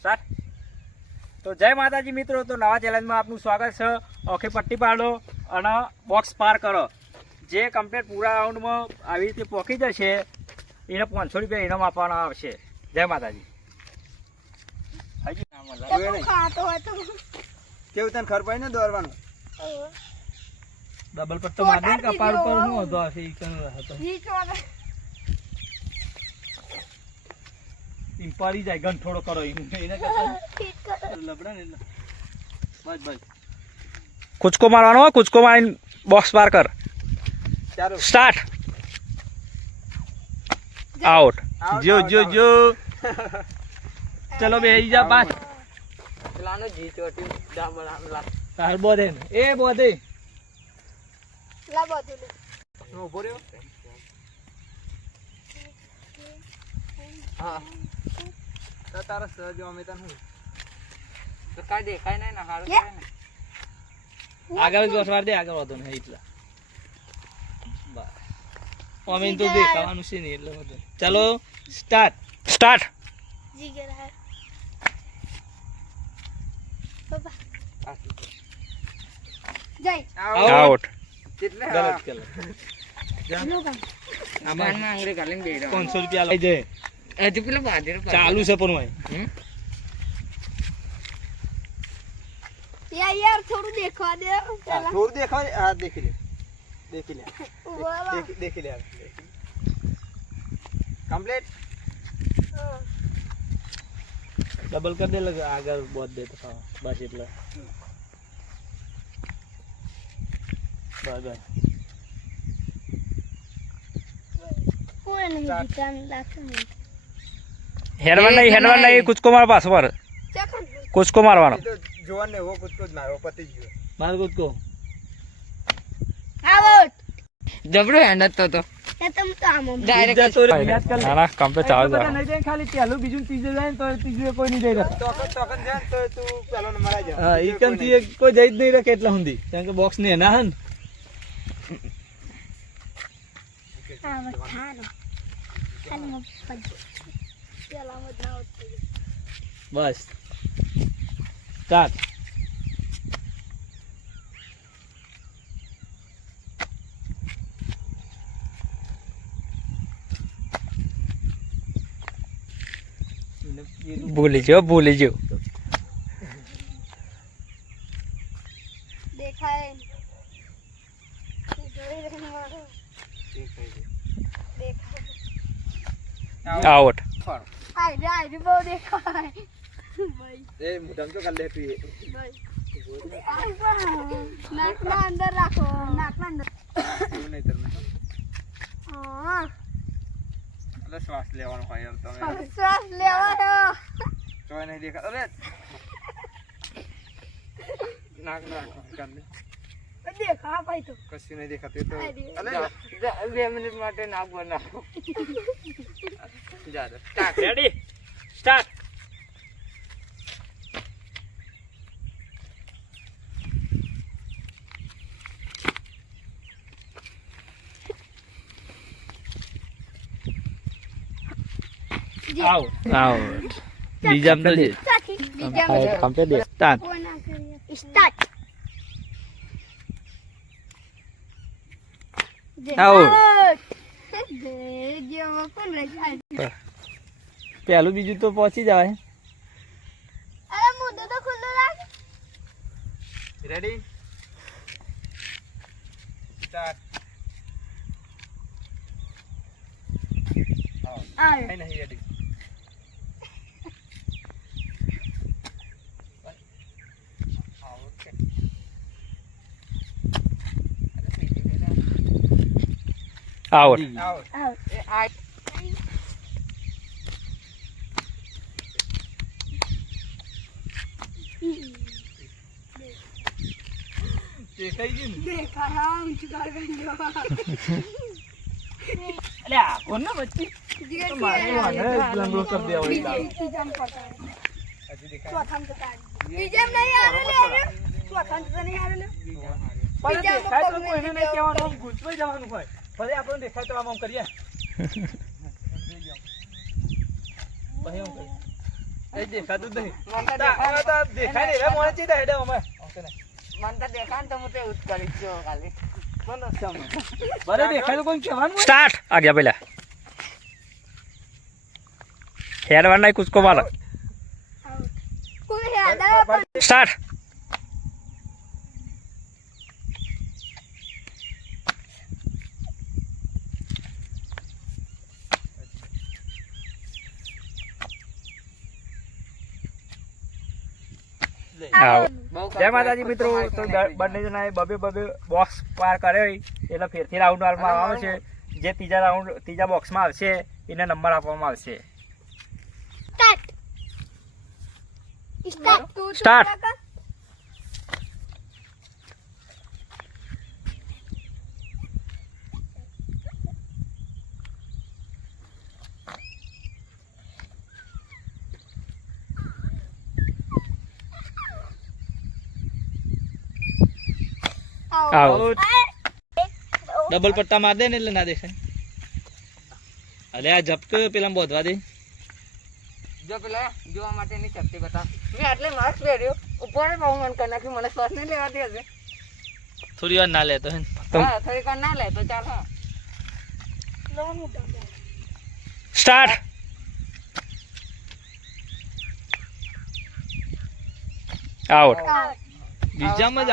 Start. તો જય માતાજી મિત્રો, તો નવા ચેલેન્જમાં આપનું સ્વાગત છે. ઓકે, પટ્ટી પાડો અને બોક્સ પાર કરો. જે કમ્પ્લીટ પૂરા રાઉન્ડમાં આવી રીતે પહોંચી જશે એને 500 રૂપિયા ઇનામ આપવાના આવશે. જય માતાજી. કેવું તને ખબર પડી ને દોરવાનું? ડબલ પટ્ટો માર દે કપાળ ઉપર હું હતો આથી હતો ઇમ્પારી જાય ગન થોડો કરો એને લબડા ને બસ બસ કૂચકો મારવાનો, કૂચકો મારીને બોક્સ પાર કર. ચાલો સ્ટાર્ટ. આઉટ. જો જો જો ચલો બેહી જા પાસ. પેલાનો જીતો ટીમ ડાબલ આમલા તાર બોધે એ બોધે લા બોધે નો ઉભો રહ્યો. હા તો તારા સહજ અમે તને હું તો કાઈ દેખાય નહીં ને હારું છે ને આગળ જોસ વાર દે આગળ વધો ને એટલા બસ અમે તો દેખાવાનું છે ને એટલે વધો. ચલો સ્ટાર્ટ. સ્ટાર્ટ. જીગર હે બાબા જય આઉટ. કેટલે ગલત ગલત લોગા આમાં આંગળી કાઢીને બેહી રહ્યો. 500 રૂપિયા લઈ જાય. હજુ પેલો બાજરો ચાલુ છે પણ ભાઈ યાર થોડું દેખવા દે પેલા થોડું દેખાવ. હા દેખી લે દેખી લે વાહ દેખી લે કમ્પ્લીટ. ડબલ કર દે લગે આગળ બોધ દે તો બસ એટલે બસ કોઈ નહીં દુકાન લાગતું હેડવાન નહીં કૂચકો માર પાસ પર ચકન કૂચકો મારવાનો. એ તો જોવાને એવો કૂદકો જ મારો પતિ ગયો. માર કૂચકો આઉટ જબરો હેન્ડ તો એ તમ તો આમ ડાયરેક્ટ ના ના કમ્પ્લીટ ચાલુ છે. નહીં જાય ખાલી પહેલું બીજું ત્રીજું જાય તો ત્રીજું કોઈ નહીં જઈ તોકન જાય તો તું પેલો નંબર આવી જા. હા ઈકન થી કોઈ જઈ જ નહીં રહે કેટલા સુધી કારણ કે બોક્સ ને એના હન આવ થાનો ખાલી મત પેલા મત ના હોત બસ સ્ટાર્ટ. ભૂલી જો દેખાય જોઈ રહે મારો દેખાય આઉટ. આઈ બહુ દેખાય ભાઈ એ મુઢમ તો કર લે તું એ. નાકના અંદર રાખો નાકના અંદર એવું નહીં તને. હા એટલે શ્વાસ લેવાનો હોય યાર તમે. શ્વાસ લેવાનો જોઈ નહીં દેખા. અરે નાક નાક કર લે. દેખા ભાઈ તો કશું નહીં દેખાતું તો. અરે 2 મિનિટ માટે નાક બનાવો. જા દે. Ready start. આઉટ. બીજા તો દે કમ્પ્લીટ દે. સ્ટાર્ટ. Start out. જેવો કોણ રહે પહેલું બીજું તો પહોંચી જાય. અરે મુદ્દો તો ખુલ્લો રાખ રેડી સ્ટાર્ટ. આ નહીં રેડી. આઉટ. આઉટ. આઉટ એ આ દેખાઈ ગયું ને? દેખાય આમ ચુકાર ગયો અલે આ કોણ ને બચ્ચી તો મારે વાંધો લંબો કરી દેવો બીજામ પડતા હજી દેખાય. ચોથામ તો તારી બીજામ નહીં આવે લે ચોથામ તો નહીં આવે લે પણ દેખાય તો કોઈને નહીં કહેવાનું, આમ ગુંચવાઈ જવાનું હોય. ભલે આપણને દેખાય તો આમ કરીએ. પછી એમ કરીએ. એ દેખાતું જ નહીં. મને તો દેખાય નહીં રે મોણે ચીતા હેડે અમે મને તો દેખાય ને તો હું તો એવું જ કરીશ જો ખાલી. બોલો તમે. બરે દેખાય તો કોઈ કહેવાનું હોય? સ્ટાર્ટ આગળ પેલા હેડવાન નહીં કૂદકો મારો કોઈ હેડા પણ સ્ટાર્ટ આઉટ. બહુ જય માતાજી મિત્રો. તો બંને જણાએ બબે બોક્સ પાર કર્યો એટલે ફેરથી રાઉન્ડ વાળમાં આવે છે. જે ત્રીજા બોક્સમાં આવશે એને નંબર આપવામાં આવશે. Start Start. આઉટ. ડબલ પટ્ટા માર દે ને એટલે ના દેખાય. અલે આ ઝપક પેલા બોધવા દે. જો પેલા જોવા માટેની શક્તિ બતાવ. મેં આટલે માસ્ક પહેર્યું ઉપર બહુ મન કરી નાખ્યું. મને શ્વાસ નહીં લેવાતી હશે. થોડી વાર ના લેતો હે ને. હા થોડીક વાર ના લે તો ચાલ. હા સ્ટાર્ટ આઉટ. બીજામાં જ